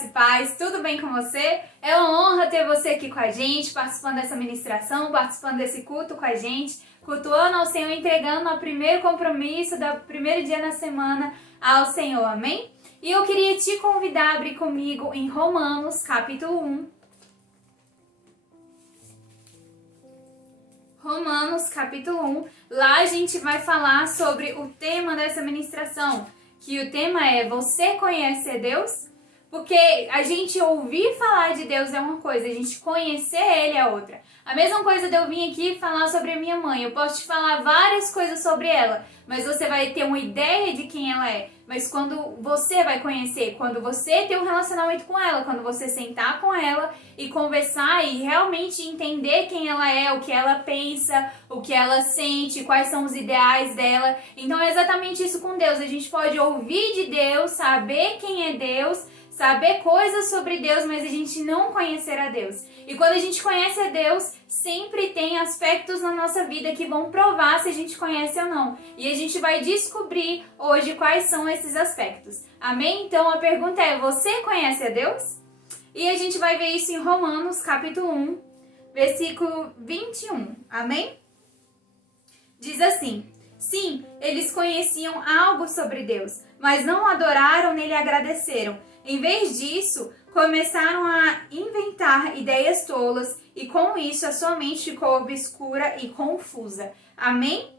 graça e paz, tudo bem com você? É uma honra ter você aqui com a gente, participando dessa ministração, participando desse culto com a gente, cultuando ao Senhor, entregando o primeiro compromisso do primeiro dia na semana ao Senhor, amém? E eu queria te convidar a abrir comigo em Romanos, capítulo 1. Romanos, capítulo 1. Lá a gente vai falar sobre o tema dessa ministração, que o tema é: você conhece a Deus? Porque a gente ouvir falar de Deus é uma coisa, a gente conhecer Ele é outra. A mesma coisa de eu vir aqui falar sobre a minha mãe. Eu posso te falar várias coisas sobre ela, mas você vai ter uma ideia de quem ela é. Mas quando você vai conhecer, quando você ter um relacionamento com ela, quando você sentar com ela e conversar e realmente entender quem ela é, o que ela pensa, o que ela sente, quais são os ideais dela. Então é exatamente isso com Deus. A gente pode ouvir de Deus, saber quem é Deus, saber coisas sobre Deus, mas a gente não conhecer a Deus. E quando a gente conhece a Deus, sempre tem aspectos na nossa vida que vão provar se a gente conhece ou não. E a gente vai descobrir hoje quais são esses aspectos. Amém? Então a pergunta é: você conhece a Deus? E a gente vai ver isso em Romanos, capítulo 1, versículo 21. Amém? Diz assim: sim, eles conheciam algo sobre Deus, mas não adoraram nem lhe agradeceram. Em vez disso, começaram a inventar ideias tolas e com isso a sua mente ficou obscura e confusa. Amém?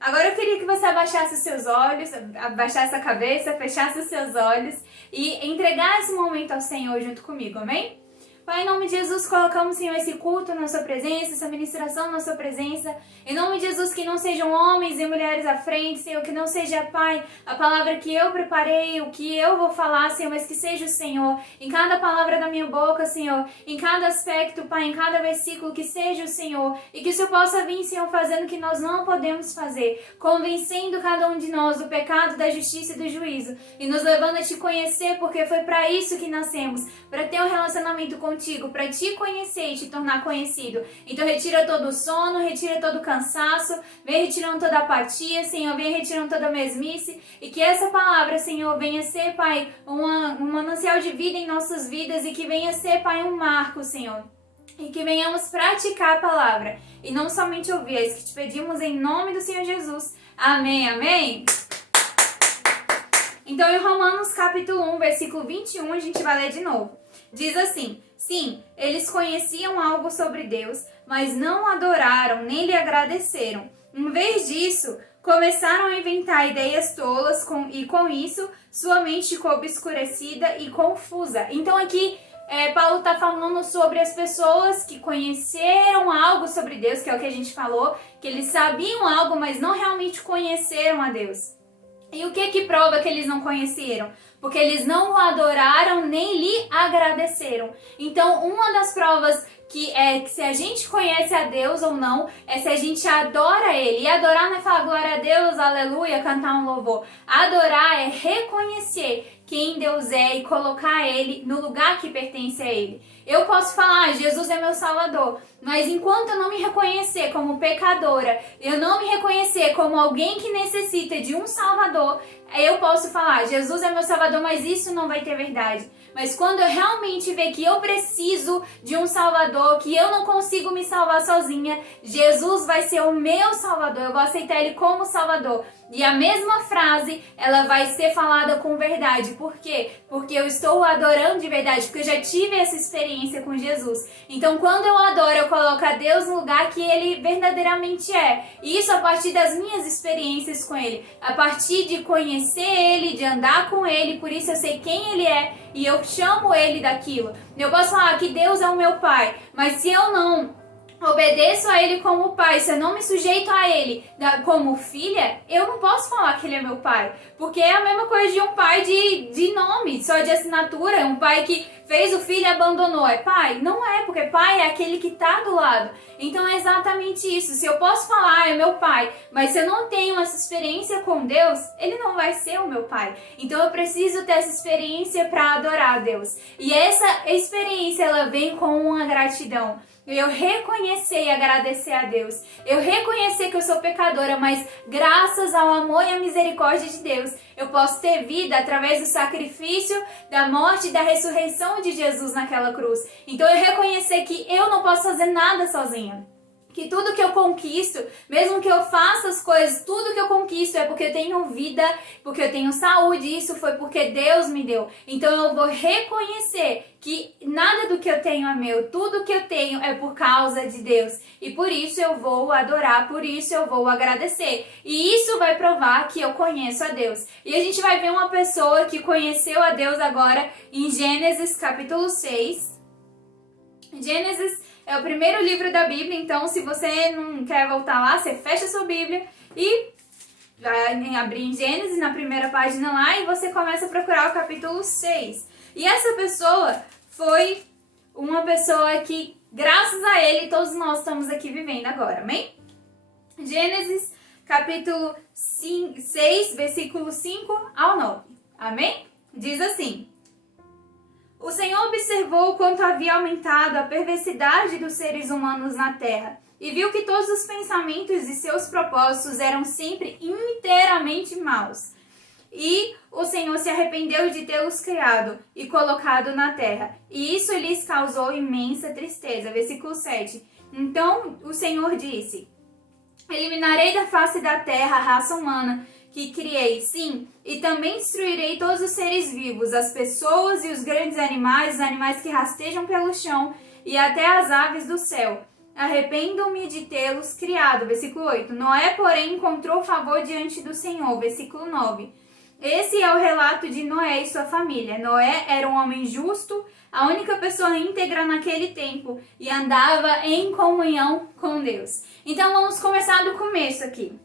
Agora eu queria que você abaixasse os seus olhos, abaixasse a cabeça, fechasse os seus olhos e entregasse esse momento ao Senhor junto comigo. Amém? Pai, em nome de Jesus, colocamos, Senhor, esse culto na sua presença, essa ministração na sua presença. Em nome de Jesus, que não sejam homens e mulheres à frente, Senhor, que não seja, Pai, a palavra que eu preparei, o que eu vou falar, Senhor, mas que seja o Senhor. Em cada palavra da minha boca, Senhor, em cada aspecto, Pai, em cada versículo, que seja o Senhor. E que o Senhor possa vir, Senhor, fazendo o que nós não podemos fazer, convencendo cada um de nós do pecado, da justiça e do juízo. E nos levando a te conhecer, porque foi para isso que nascemos, para ter um relacionamento contigo, para te conhecer e te tornar conhecido. Então retira todo o sono, retira todo o cansaço, vem retirando toda a apatia, Senhor, vem retirando toda a mesmice, e que essa palavra, Senhor, venha ser, Pai, um manancial de vida em nossas vidas, e que venha ser, Pai, um marco, Senhor, e que venhamos praticar a palavra, e não somente ouvir. É isso que te pedimos em nome do Senhor Jesus. Amém, amém. Então em Romanos capítulo 1, versículo 21, a gente vai ler de novo. Diz assim: sim, eles conheciam algo sobre Deus, mas não adoraram nem lhe agradeceram. Em vez disso, começaram a inventar ideias tolas e com isso sua mente ficou obscurecida e confusa. Então aqui Paulo está falando sobre as pessoas que conheceram algo sobre Deus, que é o que a gente falou, que eles sabiam algo, mas não realmente conheceram a Deus. E o que prova que eles não conheceram? Porque eles não o adoraram nem lhe agradeceram. Então, uma das provas que se a gente conhece a Deus ou não, é se a gente adora Ele. E adorar não é falar glória a Deus, aleluia, cantar um louvor. Adorar é reconhecer quem Deus é e colocar Ele no lugar que pertence a Ele. Eu posso falar: Jesus é meu Salvador, mas enquanto eu não me reconhecer como pecadora, eu não me reconhecer como alguém que necessita de um Salvador, eu posso falar: Jesus é meu Salvador, mas isso não vai ter verdade. Mas quando eu realmente ver que eu preciso de um Salvador, que eu não consigo me salvar sozinha, Jesus vai ser o meu Salvador, eu vou aceitar Ele como Salvador. E a mesma frase, ela vai ser falada com verdade. Por quê? Porque eu estou adorando de verdade, porque eu já tive essa experiência com Jesus. Então, quando eu adoro, eu coloco a Deus no lugar que Ele verdadeiramente é. E isso a partir das minhas experiências com Ele. A partir de conhecer Ele, de andar com Ele, por isso eu sei quem Ele é e eu chamo Ele daquilo. Eu posso falar que Deus é o meu Pai, mas se eu não obedeço a Ele como pai, se eu não me sujeito a Ele como filha, eu não posso falar que Ele é meu pai. Porque é a mesma coisa de um pai de nome, só de assinatura, um pai que fez o filho e abandonou. É pai? Não é, porque pai é aquele que está do lado. Então é exatamente isso. Se eu posso falar, é meu pai, mas se eu não tenho essa experiência com Deus, Ele não vai ser o meu pai. Então eu preciso ter essa experiência para adorar a Deus. E essa experiência, ela vem com uma gratidão. eu reconhecer e agradecer a Deus. Eu reconhecer que eu sou pecadora, mas graças ao amor e à misericórdia de Deus, eu posso ter vida através do sacrifício, da morte e da ressurreição de Jesus naquela cruz. Então eu reconhecer que eu não posso fazer nada sozinha. Que tudo que eu conquisto, mesmo que eu faça as coisas, tudo que eu conquisto é porque eu tenho vida, porque eu tenho saúde, isso foi porque Deus me deu. Então eu vou reconhecer que nada do que eu tenho é meu, tudo que eu tenho é por causa de Deus. E por isso eu vou adorar, por isso eu vou agradecer. E isso vai provar que eu conheço a Deus. E a gente vai ver uma pessoa que conheceu a Deus agora em Gênesis capítulo 6. Gênesis é o primeiro livro da Bíblia, então se você não quer voltar lá, você fecha a sua Bíblia e vai abrir em Gênesis, na primeira página lá, e você começa a procurar o capítulo 6. E essa pessoa foi uma pessoa que, graças a ele, todos nós estamos aqui vivendo agora, amém? Gênesis capítulo 6, versículo 5 ao 9, amém? Diz assim: o Senhor observou quanto havia aumentado a perversidade dos seres humanos na terra e viu que todos os pensamentos e seus propósitos eram sempre inteiramente maus. E o Senhor se arrependeu de tê-los criado e colocado na terra, e isso lhes causou imensa tristeza. Versículo 7. Então o Senhor disse: eliminarei da face da terra a raça humana que criei, sim, e também destruirei todos os seres vivos, as pessoas e os grandes animais, os animais que rastejam pelo chão e até as aves do céu. Arrependo-me de tê-los criado. Versículo 8. Noé, porém, encontrou favor diante do Senhor. Versículo 9. Esse é o relato de Noé e sua família. Noé era um homem justo, a única pessoa íntegra naquele tempo, e andava em comunhão com Deus. Então vamos começar do começo aqui.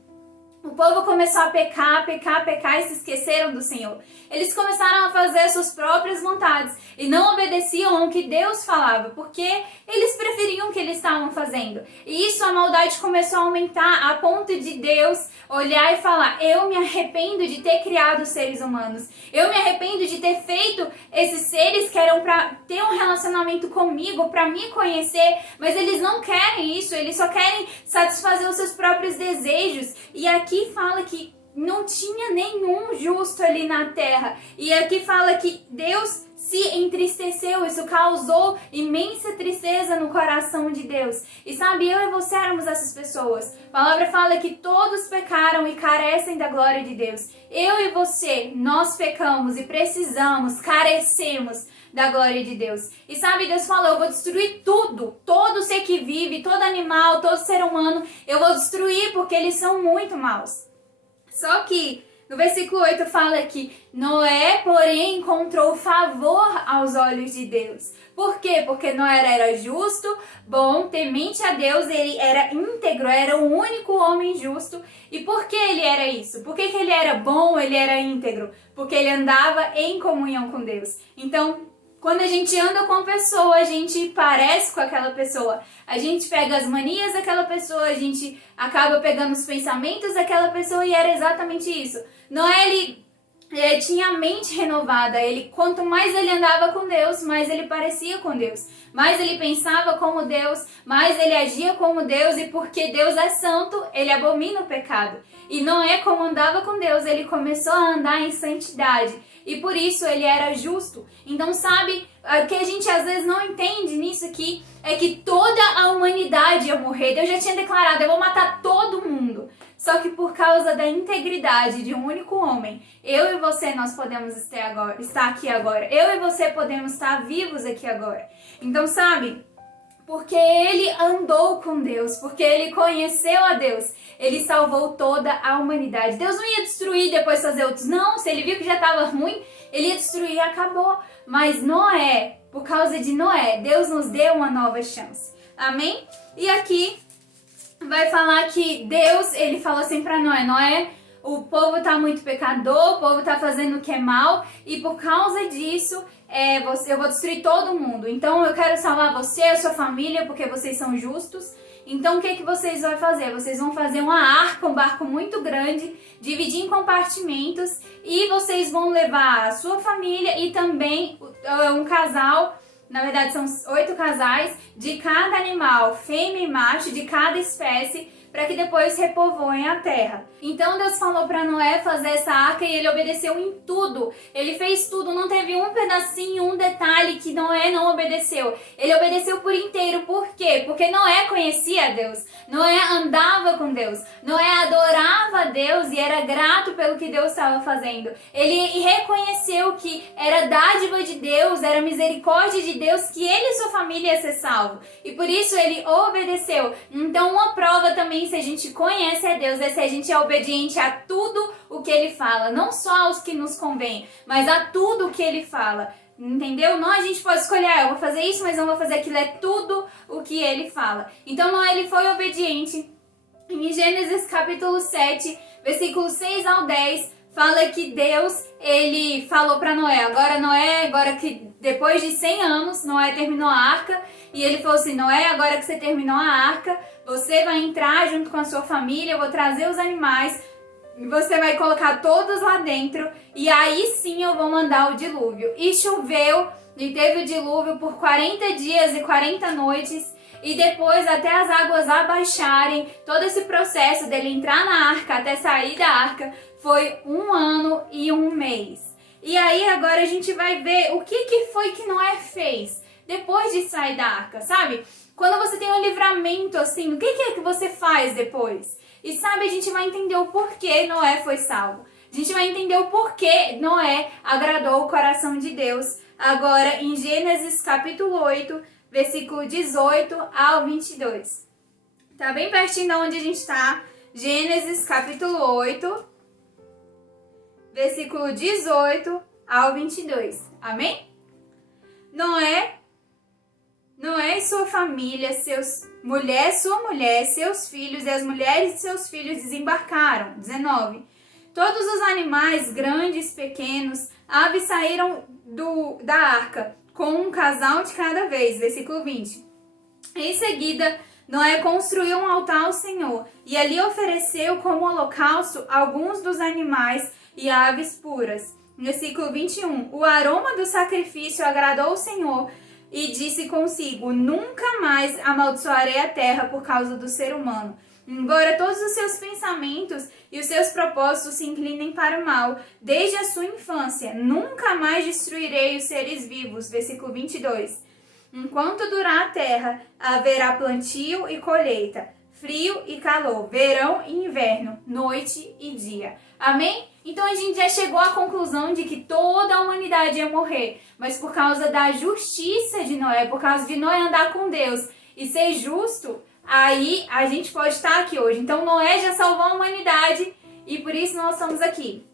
O povo começou a pecar e se esqueceram do Senhor. Eles começaram a fazer suas próprias vontades e não obedeciam ao que Deus falava, porque eles preferiam o que eles estavam fazendo. E isso, a maldade começou a aumentar a ponto de Deus olhar e falar: eu me arrependo de ter criado os seres humanos. Eu me arrependo de ter feito esses seres que eram para ter um relacionamento comigo, para me conhecer, mas eles não querem isso, eles só querem satisfazer os seus próprios desejos. E aqui fala que não tinha nenhum justo ali na terra. E aqui fala que Deus se entristeceu, isso causou imensa tristeza no coração de Deus. E sabe, eu e você éramos essas pessoas. A palavra fala que todos pecaram e carecem da glória de Deus. Eu e você, nós pecamos e precisamos, carecemos da glória de Deus. E sabe, Deus falou: eu vou destruir tudo, todo ser que vive, todo animal, todo ser humano, eu vou destruir porque eles são muito maus. Só que no versículo 8 fala que Noé, porém, encontrou favor aos olhos de Deus. Por quê? Porque Noé era justo, bom, temente a Deus, ele era íntegro, era o único homem justo. E por que ele era isso? Por que ele era bom, ele era íntegro? Porque ele andava em comunhão com Deus. Então, quando a gente anda com a pessoa, a gente parece com aquela pessoa. A gente pega as manias daquela pessoa, a gente acaba pegando os pensamentos daquela pessoa, e era exatamente isso. Noé, ele tinha a mente renovada. Quanto mais ele andava com Deus, mais ele parecia com Deus. Mais ele pensava como Deus, mais ele agia como Deus, e porque Deus é santo, ele abomina o pecado. E Noé, como andava com Deus, ele começou a andar em santidade. E por isso ele era justo. Então, sabe, o que a gente às vezes não entende nisso aqui é que toda a humanidade ia morrer. Deus já tinha declarado: eu vou matar todo mundo. Só que por causa da integridade de um único homem, eu e você, nós podemos estar aqui agora. Eu e você podemos estar vivos aqui agora. Então, sabe, porque ele andou com Deus, porque ele conheceu a Deus, ele salvou toda a humanidade. Deus não ia destruir e depois fazer outros. Não, se ele viu que já estava ruim, ele ia destruir e acabou. Mas Noé, por causa de Noé, Deus nos deu uma nova chance. Amém? E aqui vai falar que Deus, ele falou assim para Noé: Noé, o povo está muito pecador, o povo está fazendo o que é mal, e por causa disso, eu vou destruir todo mundo. Então eu quero salvar você e a sua família, porque vocês são justos. Então o que vocês vão fazer? Vocês vão fazer uma arca, um barco muito grande, dividir em compartimentos, e vocês vão levar a sua família e também um casal na verdade são 8 casais de cada animal, fêmea e macho, de cada espécie, para que depois repovoem a terra. Então Deus falou para Noé fazer essa arca e ele obedeceu em tudo. Ele fez tudo, não teve um pedacinho, um detalhe que Noé não obedeceu. Ele obedeceu por inteiro. Por quê? Porque Noé conhecia Deus. Noé andava com Deus. Noé adorava Deus e era grato pelo que Deus estava fazendo. Ele reconheceu que era dádiva de Deus, era misericórdia de Deus, que ele e sua família ia ser salvo. E por isso ele obedeceu. Então uma prova também, se a gente conhece a Deus, é se a gente é obediente a tudo o que ele fala, não só aos que nos convém, mas a tudo o que ele fala, entendeu? Não, a gente pode escolher, eu vou fazer isso, mas não vou fazer aquilo, é tudo o que ele fala. Então Noé, ele foi obediente. Em Gênesis capítulo 7, versículos 6 ao 10, fala que Deus, ele falou para Noé, agora que depois de 100 anos, Noé terminou a arca, e ele falou assim, Noé, agora que você terminou a arca, você vai entrar junto com a sua família, eu vou trazer os animais, você vai colocar todos lá dentro, e aí sim eu vou mandar o dilúvio. E choveu, e teve o dilúvio por 40 dias e 40 noites, e depois até as águas abaixarem, todo esse processo dele entrar na arca até sair da arca, foi 1 ano e 1 mês. E aí agora a gente vai ver o que foi que Noé fez depois de sair da arca, sabe? Quando você tem um livramento assim, o que é que você faz depois? E sabe, a gente vai entender o porquê Noé foi salvo. A gente vai entender o porquê Noé agradou o coração de Deus. Agora em Gênesis capítulo 8, versículo 18 ao 22. Tá bem pertinho de onde a gente tá. Gênesis capítulo 8, versículo 18 ao 22. Amém? Noé e sua família, sua mulher, seus filhos e as mulheres de seus filhos desembarcaram. 19. Todos os animais, grandes, pequenos, aves saíram da arca, com um casal de cada vez. Versículo 20. Em seguida, Noé construiu um altar ao Senhor e ali ofereceu como holocausto alguns dos animais e aves puras. Versículo 21. O aroma do sacrifício agradou o Senhor e disse consigo, nunca mais amaldiçoarei a terra por causa do ser humano. Embora todos os seus pensamentos e os seus propósitos se inclinem para o mal, desde a sua infância, nunca mais destruirei os seres vivos. Versículo 22. Enquanto durar a terra, haverá plantio e colheita, frio e calor, verão e inverno, noite e dia. Amém? Então a gente já chegou à conclusão de que toda a humanidade ia morrer, mas por causa da justiça de Noé, por causa de Noé andar com Deus e ser justo, aí a gente pode estar aqui hoje. Então Noé já salvou a humanidade e por isso nós estamos aqui.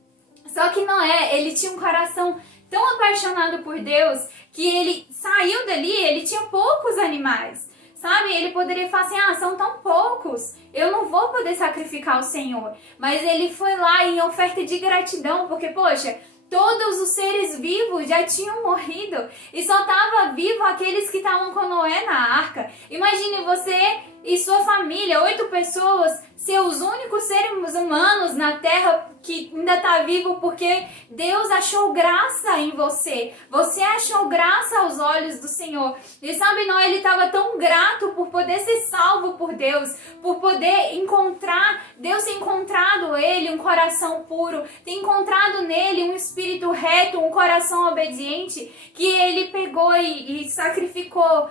Só que Noé, ele tinha um coração tão apaixonado por Deus que ele saiu dali, ele tinha poucos animais. Sabe, ele poderia falar assim, são tão poucos, eu não vou poder sacrificar o Senhor. Mas ele foi lá em oferta de gratidão, porque, poxa, todos os seres vivos já tinham morrido e só estava vivo aqueles que estavam com Noé na arca. Imagine você e sua família, 8 pessoas, seus únicos seres humanos na terra que ainda está vivo porque Deus achou graça em você. Você achou graça aos olhos do Senhor. E sabe, Noé, ele estava tão grato por poder ser salvo por Deus, por poder encontrar, Deus ter encontrado ele um coração puro, ter encontrado nele um espírito reto, um coração obediente, que ele pegou e sacrificou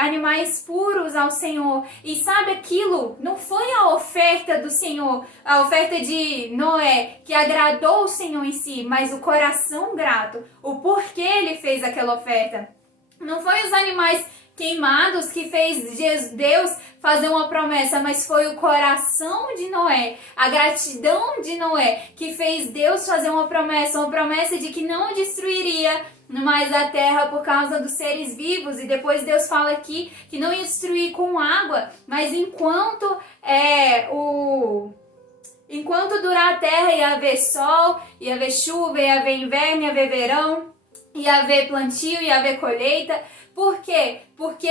animais puros ao Senhor. E sabe, aquilo não foi a oferta do Senhor, a oferta de Noé que agradou o Senhor em si, mas o coração grato, o porquê ele fez aquela oferta. Não foi os animais queimados que fez Deus fazer uma promessa, mas foi o coração de Noé, a gratidão de Noé que fez Deus fazer uma promessa de que não destruiria mais a terra por causa dos seres vivos. E depois Deus fala aqui que não ia destruir com água, mas enquanto durar a terra ia haver sol, ia haver chuva, ia haver inverno, ia haver verão, ia haver plantio, ia haver colheita. Por quê? Porque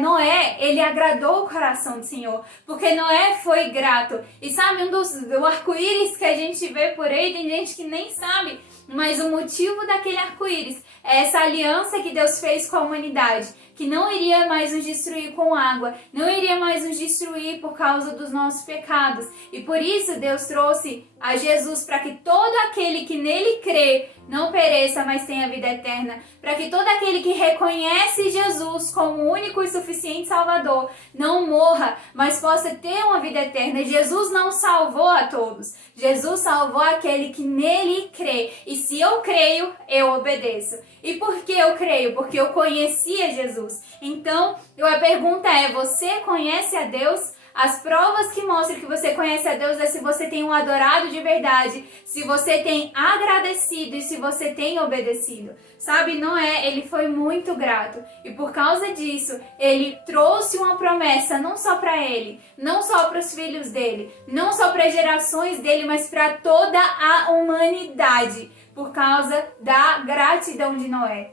Noé, ele agradou o coração do Senhor. Porque Noé foi grato. E sabe, o arco-íris que a gente vê por aí, tem gente que nem sabe mas o motivo daquele arco-íris é essa aliança que Deus fez com a humanidade, que não iria mais nos destruir com água, não iria mais nos destruir por causa dos nossos pecados. E por isso Deus trouxe a Jesus para que todo aquele que nele crê não pereça, mas tenha vida eterna. Para que todo aquele que reconhece Jesus como o único e suficiente Salvador não morra, mas possa ter uma vida eterna. Jesus não salvou a todos. Jesus salvou aquele que nele crê. E se eu creio, eu obedeço. E por que eu creio? Porque eu conhecia Jesus. Então, a pergunta é, você conhece a Deus? As provas que mostram que você conhece a Deus é se você tem um adorado de verdade, se você tem agradecido e se você tem obedecido. Sabe, Noé, ele foi muito grato. E por causa disso, ele trouxe uma promessa não só para ele, não só para os filhos dele, não só para as gerações dele, mas para toda a humanidade, por causa da gratidão de Noé.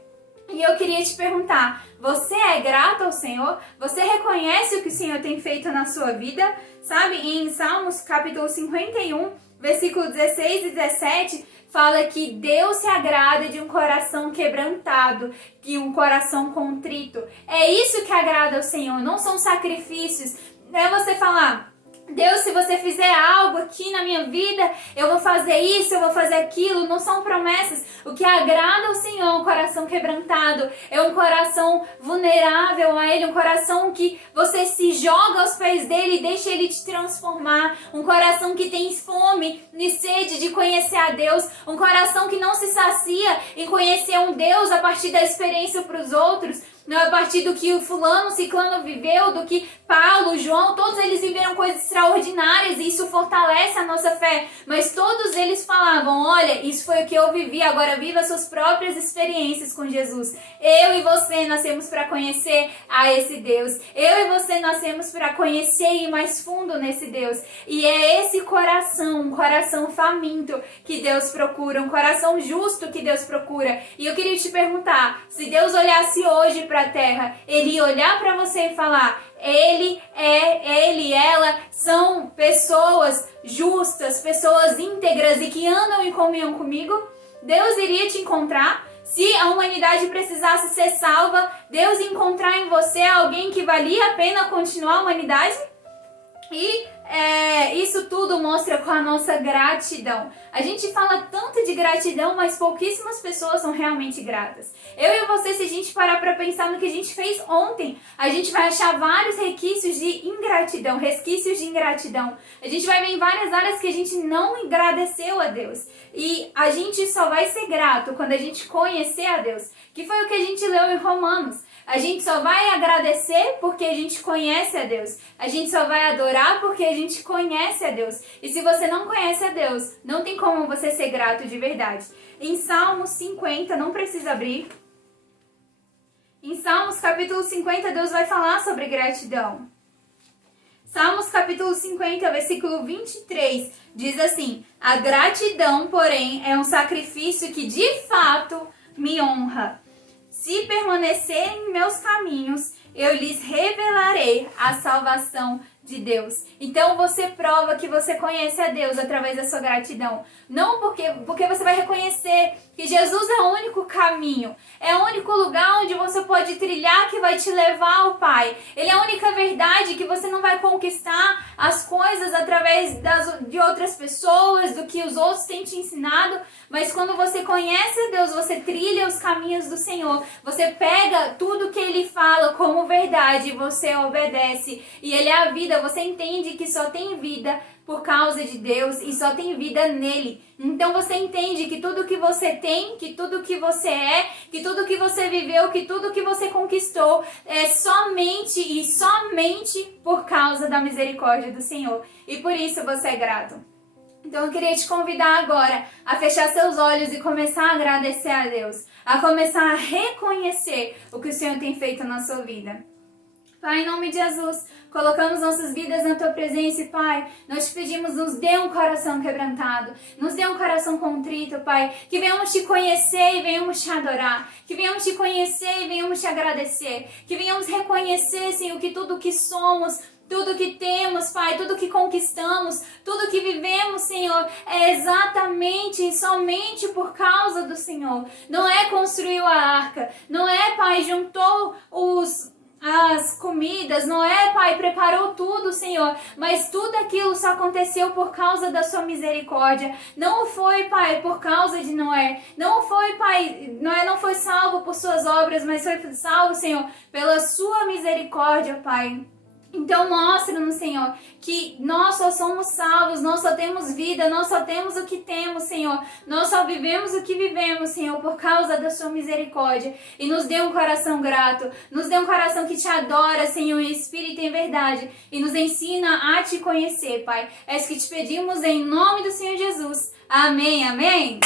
E eu queria te perguntar, você é grato ao Senhor? Você reconhece o que o Senhor tem feito na sua vida? Sabe, em Salmos capítulo 51, versículo 16 e 17, fala que Deus se agrada de um coração quebrantado, de um coração contrito. É isso que agrada ao Senhor, não são sacrifícios. Não é você falar, Deus, se você fizer algo aqui na minha vida, eu vou fazer isso, eu vou fazer aquilo. Não são promessas. O que agrada ao Senhor é um coração quebrantado, é um coração vulnerável a Ele, um coração que você se joga aos pés dEle e deixa Ele te transformar. Um coração que tem fome e sede de conhecer a Deus. Um coração que não se sacia em conhecer um Deus a partir da experiência para os outros. Não é a partir do que o fulano, ciclano viveu, do que Paulo, João, todos eles viveram coisas extraordinárias e isso fortalece a nossa fé. Mas todos eles falavam, olha, isso foi o que eu vivi, agora viva suas próprias experiências com Jesus. Eu e você nascemos para conhecer a esse Deus. Eu e você nascemos para conhecer e ir mais fundo nesse Deus. E é esse coração, um coração faminto que Deus procura, um coração justo que Deus procura. E eu queria te perguntar, se Deus olhasse hoje para a terra, Ele ia olhar para você e falar, ele, ela são pessoas justas, pessoas íntegras e que andam em comunhão comigo? Deus iria te encontrar? Se a humanidade precisasse ser salva, Deus ia encontrar em você alguém que valia a pena continuar a humanidade? E isso tudo mostra com a nossa gratidão. A gente fala tanto de gratidão, mas pouquíssimas pessoas são realmente gratas. Eu e você, se a gente parar para pensar no que a gente fez ontem, a gente vai achar vários resquícios de ingratidão. A gente vai ver em várias áreas que a gente não agradeceu a Deus. E a gente só vai ser grato quando a gente conhecer a Deus, que foi o que a gente leu em Romanos. A gente só vai agradecer porque a gente conhece a Deus. A gente só vai adorar porque a gente conhece a Deus. E se você não conhece a Deus, não tem como você ser grato de verdade. Em Salmos 50, não precisa abrir. Em Salmos capítulo 50, Deus vai falar sobre gratidão. Salmos capítulo 50, versículo 23, diz assim: a gratidão, porém, é um sacrifício que de fato me honra. Se permanecerem em meus caminhos, eu lhes revelarei a salvação de Deus. Então você prova que você conhece a Deus através da sua gratidão. Não porque você vai reconhecer que Jesus é o único caminho, é o único lugar onde você pode trilhar que vai te levar ao Pai. Ele é a única verdade, que você não vai conquistar as coisas através de outras pessoas, do que os outros têm te ensinado, mas quando você conhece a Deus, você trilha os caminhos do Senhor, você pega tudo que Ele fala como verdade, você obedece, e Ele é a vida. Você entende que só tem vida por causa de Deus e só tem vida nele. Então você entende que tudo que você tem, que tudo que você é, que tudo que você viveu, que tudo que você conquistou é somente e somente por causa da misericórdia do Senhor. E por isso você é grato. Então eu queria te convidar agora a fechar seus olhos e começar a agradecer a Deus, a começar a reconhecer o que o Senhor tem feito na sua vida. Pai, em nome de Jesus, colocamos nossas vidas na Tua presença, Pai. Nós te pedimos, nos dê um coração quebrantado, nos dê um coração contrito, Pai. Que venhamos te conhecer e venhamos te adorar. Que venhamos te conhecer e venhamos te agradecer. Que venhamos reconhecer, Senhor, que tudo que somos, tudo que temos, Pai, tudo que conquistamos, tudo que vivemos, Senhor, é exatamente e somente por causa do Senhor. Não é construiu a arca, não é, Pai, juntou as comidas, não é, Pai, preparou tudo, Senhor, mas tudo aquilo só aconteceu por causa da sua misericórdia. Não foi, Pai, por causa de Noé. Não foi, Pai, Noé não foi salvo por suas obras, mas foi salvo, Senhor, pela sua misericórdia, Pai. Então mostra-nos, Senhor, que nós só somos salvos, nós só temos vida, nós só temos o que temos, Senhor. Nós só vivemos o que vivemos, Senhor, por causa da sua misericórdia. E nos dê um coração grato, nos dê um coração que te adora, Senhor, em espírito e em verdade. E nos ensina a te conhecer, Pai. É isso que te pedimos em nome do Senhor Jesus. Amém, amém.